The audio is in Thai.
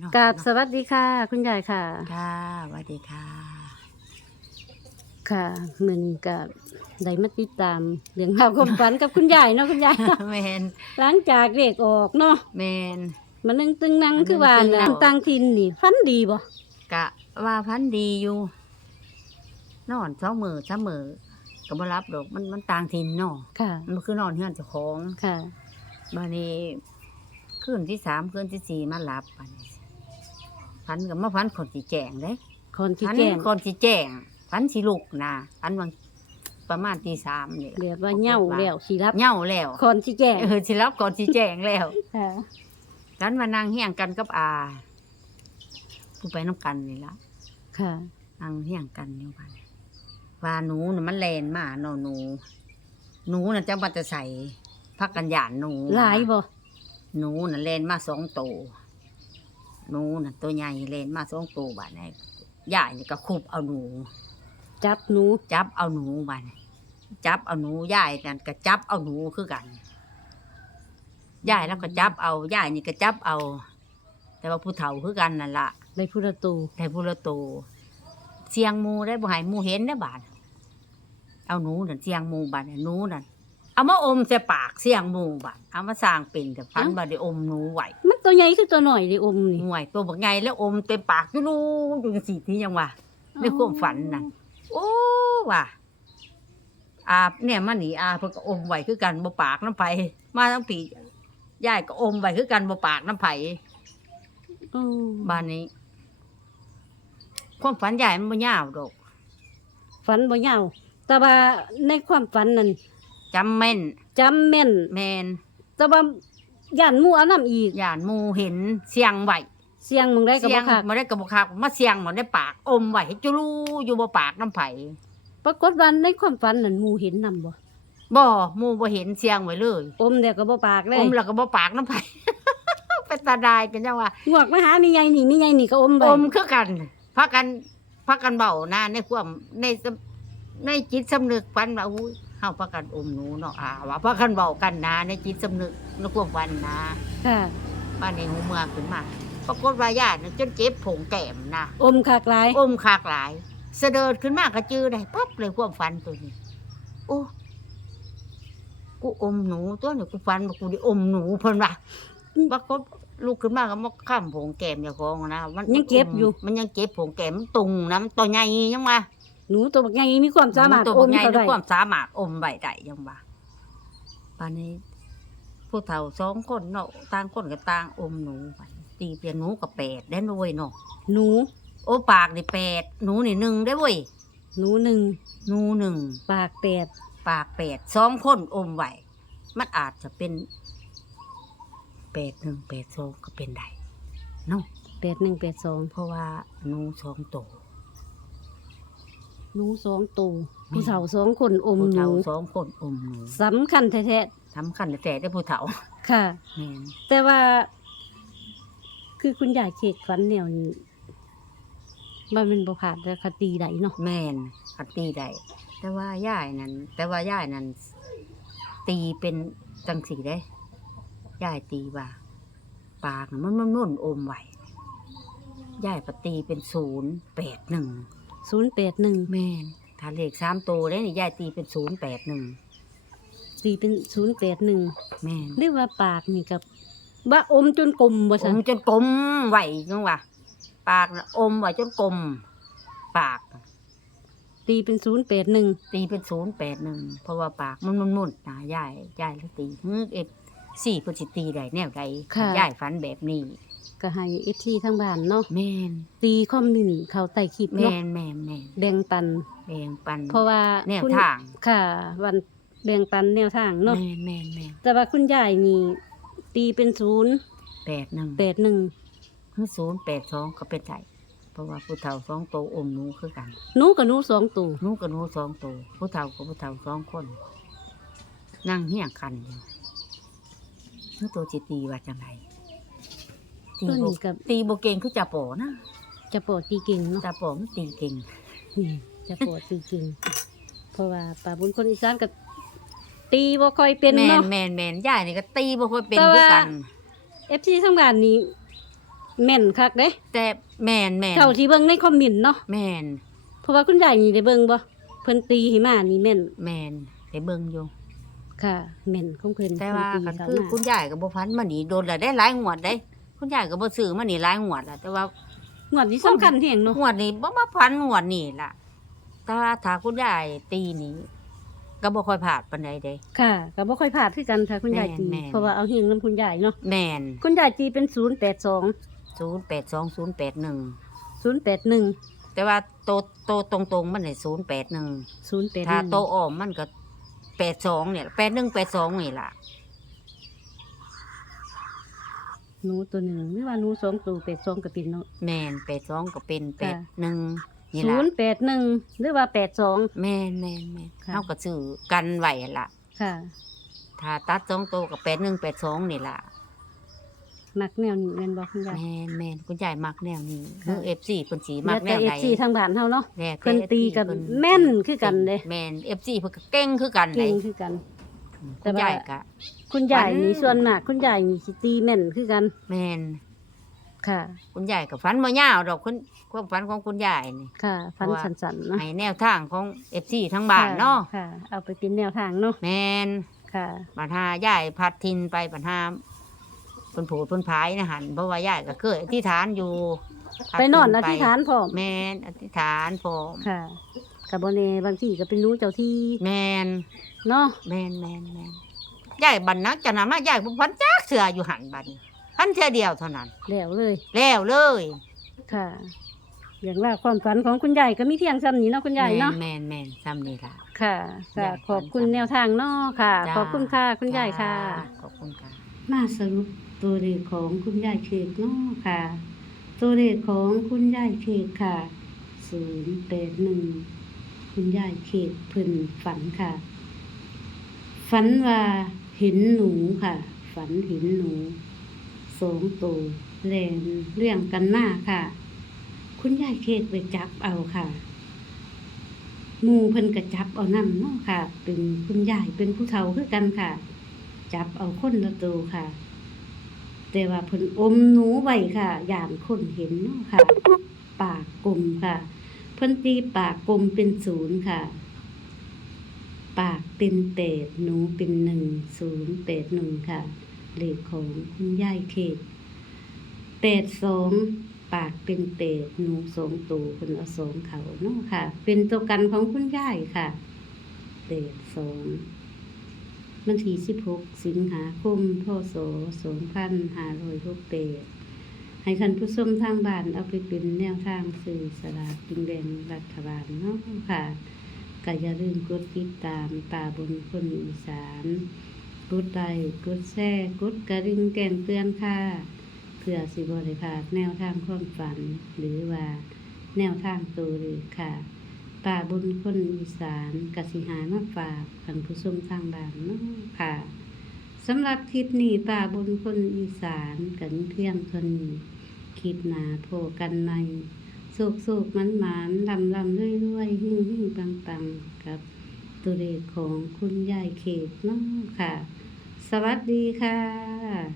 เนาะกราบสวัสดีค่ะ คุณยายค่ะ ค่ะสวัสดีค่ะ ค่ะมือนี้ก็ได้มาติดตามเรื่องราวความฝันกับคุณยายเนาะคุณยายแมนหลังจากเด็กออกเนาะแมนมันนึงตึงนังมันนึงคือว่าตึงนัน่ะงต่างทินนี่ฝันดีบ่กะว่าพันดีอยู่ นอนสองมือสามมือก็บ่รับดอกมันมันต่างถิ่นเนาะค่ะมันคือนอนเฮือนเจ้าของค่ะบัดนี้คืนที่สามคืนที่สี่มาหลับบัดนี้ พันกับมาพันคนสิแจงเด้คนที่พันแจ้งคนสิแจงพันสิลุกนะพันวังประมาณตีสามนี่เรียกว่าเหย้าแล้วสิรับเหย้าแล้วคนที่แจ้งเออสิรับก่อนสิแจงแล้วค่ะกันมานั่งเฮียงกันกับอาผู้ไปน้ำกันนี่ละค่ะนั่งเฮียงกันอยู่กันว่าหนูน่ะมันแลนมาเนาะหนู หนูน่ะจะมาจะใส่พักกันหยานหนูหลายบ่หนูน่ะแลนมาสองตัว หนูน่ะตัวใหญ่แลนมาสองตัวบาดนี้ยายนี่ก็คุบเอาหนู จับหนูจับเอาหนูบาดนี้จับเอาหนูยายนั่นก็จับเอาหนูคือกันยายแล้วก็จับเอายายนี่ก็จับเอา แต่ว่าผู้เฒ่าคือกันนั่นล่ะได้พุทธตูได้ผู้ละโตเสียงหมูได้บ่ให้หมูเห็นได้บาดเอาหนูนั่นเสียงหมูบาดหนูนั่น เอามาอมใส่ปากเสียงหมูบาดเอามาสร้างเป็นกับฟันบาดได้อมหนูไหวมันตัวใหญ่คือตัวหน่อยเลยอมนี่ห่วยตัวบักไงแล้วอมเต็มปากอยู่รู้อยู่จังสี่ที่ยังว่าในความฝันน่ะโอ้ว่ะอาเนี่ยมันหนีอาเพิ่นก็อมไหวคือกันบ่ปากน้ำไผมาทั้งปียายก็อมไหวคือกันบ่ปากน้ำไผอ๋อบ้านนี้ ความฝันยายมันบ่ยาวดอกฝันบ่ยาวแต่ว่าในความฝันนั้น จำแม่นจำแม่น แมนแต่ว่าย่านหมู่เอาน้ำอีก ย่านหมูเห็นเสียงไหวเสียงมึงได้ก็เสียบ่งคักมาได้กระบอกคักมาเสียงมาได้ปากอมไหวจุลูอยู่บ่ปากน้ำไผ่ปรากฏว่าในความฝันนั่นหมู่เห็นนำบ่บ่หมูบ่เห็นเสียงไว้เลยอมเดี๋ยวก็บ่ปากเลยอมแล้วก็บ่ปากน้ำไผ่เป็นตาดายกันจังว่า งวกมาหามีใหญ่นี่มีใหญ่นี่ก็อมไปอมคือกันพักกันพักกันเบานะในความในสำในจิตสำนึกฝันว่าอุ้ย เฮาพักกันอมหนูเนาะอ่าว่าพักกันเบากันนะในจิตสำนึกในความฝันนะค่ะ บ้านในหูเมืองขึ้นมาปรากฏว่าญาติน่ะจนเจ็บผงแก้มนะอมคักหลายอมคากหลายเสดินขึ้นมากระจือได้ปั๊บเลยความฝันตัวนี้โอ้กูอมหนูตัวนี้กูฝันว่ากูได้อมหนูเพิ่นว่าปรากฏลูกขึ้นมาก็มาข้ามผงแก้มอย่าของนะมันยังเจ็บอยู่มันยังเจ็บผงแก้มมันตุงนะมันตัวใหญ่ยังว่า หนูตัวบักใหญ่มีความสามารถตัวอมใหญ่ก็ด้วได้ยความสามารถอมไว้ได้ยังว่าป่านนี้ผู้เฒ่าสองคนเนาะต่างคนกับต่างอมหนูไปตีเปลี่ยนหนูกับแปดได้ด้วยเนาะหนูโอ้ปากนี่แปดหนูนี่หนึ่งได้เว้ยหนูหนึ่งหนูหนึ่งปากแปดปากแปดสองคนอมไหวมันอาจจะเป็นแปดหนึ่งแปดสองก็เป็นได้เนาะ แปดหนึ่งแปดสองเพราะว่าหนูสองโตว หนูสองตัวผู้เฒ่าสองคนอมผู้หนูเฒ่าสองคนอมหนูสำคัญแท้สำคัญแต่ได้ผู้เฒ่าๆค่ะ แม่นแต่ว่า คือคุณยายเขตฝันแนวนี้มันเป็นบ่ผ่านแต่คตีใดเนาะแม่นคัดตีได้แต่ว่าย่ายนั้นแต่ว่าย่ายนั้นตีเป็นจังสีได้ย่ายตีว่า ปากน่ะมันมันนุ่นอมไหวย่ายปตีเป็นศูนย์แปดหนึ่ง ศูนย์แปดหนึ่งแม่นถ้าเลขสามตัวได้นี่ยายตีเป็นศูนย์แปดหนึ่งตีเป็นศูนย์แปดหนึ่งแม่นหรือว่าปากนี่กับบ้าอมจนกลมบ่อซั่นมจนกลมไหวจังวะปากน่ะอมไหวจนกลม ปากน่ะตีเป็นศูนย์แปดหนึ่งตีเป็นศูนย์แปดหนึ่งเพราะว่าปากมันมันมุนนะยายยายแล้วตีฮึเอฟสี่พจิตีได้แนวใดยายฝันแบบนี้ ก็ให้เอฟซีทั้งบ้านเนาะแม่นตีคอมมินเขาใต้คลิปแม่เนาะนแม่นแม่นแบ่งปัน แบ่งปันเพราะว่าแนวคุณทางค่ะ วันแบ่งปันแนวทางเนาะแม่นแม่นแม่นแต่ว่าคุณยายนี่ตีเป็นศูนย์แปดหนึ่งแปดหนึ่งคือศูนย์แปดสองก็เป็นได้เพราะว่าผู้เฒ่าสองโตวอมหนูคือกันหนูกับหนูสองตัวหนูกับหนูสองตัวผู้เฒ่ากับผู้เฒ่าสองคน นั่งเฮี้ยงกันอยู่หนูตัวจิตีว่าจังไร ตีตัวโบนี้กับตีโบเก่งคือจ่าโปนะจะปวดตีเก่งเนาะจ่าโปมันตีเก่งนี่จะปวดตีเก่งเพราะว่าป่าบุญคนอีสานก็ตีบ่ค่อยเป็นแมนเนาะ แมนแมนย่ายนี่ก็ตีบ่ค่อยเป็นแต่คือว่ากัน เอฟซีทั้งบ้านนี้แม่นคักเด้แต่แม่นแม่นเท่าที่เบิ่งในคอมเมนต์เนาะแม่นเพราะว่าคุณยายนี่ได้เบิ่งบ่เพิ่นตีให้มานี่แม่นแม่นได้เบิ่งอยู่ ค่ะแม่นของเพิ่นแต่ว่าเพิ่ก็นตีคือเข้ามาคุณยายก็บ่พันมานี่โดนแล้วได้หลายงวดได้ คุณยายก็บ่ซื้อมานี่หลายงวดแล้วแต่ว่างวดนี้สำคัญแฮงเนาะงวดนี้บ่มาพันงวดนี่ล่ะแต่ว่าถ้าคุณยายตีนี่ก็บ่ค่อยพลาดปานใดเด้ ค่ะก็บ่ค่อยพลาดคือกันค่ะคุณยายตีแม่นๆเพราะว่าเอาเฮงนํคุณยายเนาะแม่นคุณยายตีเป็น 082 082081 081 แต่ว่าโตโตตรงๆมันได้081 081ถ้าโตอ้อมมันก็82เนี่ย8182นี่ล่ะ หนูตัวหนึ่งหรือว่าหนูสองตัว82ก็เป็นเนาะ แม่น82ก็เป็นค่ะ81นี่ล่ะ081หรือว่า82แม่นแม่นแม่นค่ะ เฮาก็ซื้อกันไว้หั่นล่ะ ค่ะ ถ้าตัดสองโตวกับ8182นี่ล่ะ มักแนวนี้แม่นบ่คุณยาย แม่นแม่นคุณยายมักแนวนี้ค่ะคือ FC เพิ่นสิแล้มัวกแนแต่วใด FC ทางบ้านเฮาเนาะแล้วแต่ เพิ่นตีกันเพิ่แม่นคือกันเด้แม่น FC เพิ่นก็เก่งคือกันเก่เด้งคือกัน แต่คุณว่า ยายก็คุณยายฝัน นี่ส่วนมากคุณยายนี่สิตีแม่นคือกันแม่นค่ะ คุณยายก็ฝันบ่ยาวดอกคุณความฝันของคุณยายนี่ค่ะฟันเพราะว่าสันๆเนาะให้แนวทางของ FC ทั้งบ้านเนาะค่ะ เอาไปเป็นแนวทางเนาะแม่นค่ะ ปัญหายายพัดทินไปปัญหาเพิ่นโผดเพิ่นพายนะหั่นเพราะว่ายายก็เคยอธิษฐานอยู่พัดไปนอนทิอธิษฐานพร้อมแม่นอธิษฐานพร้อม ค่ะ กับโบเนบางทีก็เป็นหนูเจ้าที่แม่นเนาะแม่นแม่นแม่นยายบันนักจะนำมายายบ่พันจักเสืออยู่หันบัดนี้พันเทื่อเดียวเท่านั้น แล้วเลยแล้วเลย ค่ะ อย่างว่าความฝันของคุณยายก็มีเพียงซ้ำนี้เนาะคุณยายเนาะแม่นแม่นซ้ำนี่ล่ะค่ะค่ะยายฝันขอบคุณแนวทางเนาะค่ะจ้าขอบคุณค่ะคุณยายค่ะจ้าขอบคุณค่ะ มาสรุปตัวเลขของคุณยายเขกเนาะค่ะ ตัวเลขของคุณยายเขกค่ะศูนย์แปดหนึ่ง คุณยายเขกเพิ่นฝันค่ะ ฝันว่าเห็นหนูค่ะ ฝันเห็นหนูสองตัวแลนเรื่องกันมาค่ะ คุณยายเขกไปจับเอาค่ะมูเพิ่นกระจับเอานั่นเนาะค่ะ เป็นคุณยายเป็นผู้เฒ่าคือกันค่ะ จับเอาคนละตัวค่ะ แต่ว่าเพิ่นอมหนูไว้ค่ะ ย่านคนเห็นเนาะค่ะ ปากกลมค่ะ พิ่นตีปากกลมเป็นศูนย์ค่ะ ปากเป็นเปดหนูเป็นหนึ่งศูนย์เปดหนึ่งค่ะเลขของคุณยายเขตเปดสองปากเป็นเปดหนูสองตัวคนเอาสองเขาเนาะค่ะ เป็นตัวกันของคุณยายค่ะเปดสองวันที่16สิงหาคมพศ2568 ให้ท่านผู้ชมทางบ้านเอาไปเป็นแนวทางสื่อสลากกินแบ่งรัฐบาลเนาะค่ะก็อย่าลืมกดติดตามป่าบนคนอีสานกดไลค์กดแชร์กดกระดิ่งแจ้งเตือนค่ะเพื่อสิบริพาดแนวทางความฝัน หรือว่าแนวทางตัวเลขค่ะป่าบนคนอีสานกสิหามาฝากท่านผู้ชมทางบ้านเนาะค่ะ สำหรับคลิปนี้ป่าบนคนอีสานกันเพียงเท่านี้คลิปหนาโผกันในสุกสุกมันหมานลำลำด้วยด้วยหิ่งหิ่งปังปังกับตัวเลขของคุณยายเขตเนาะค่ะ สวัสดีค่ะ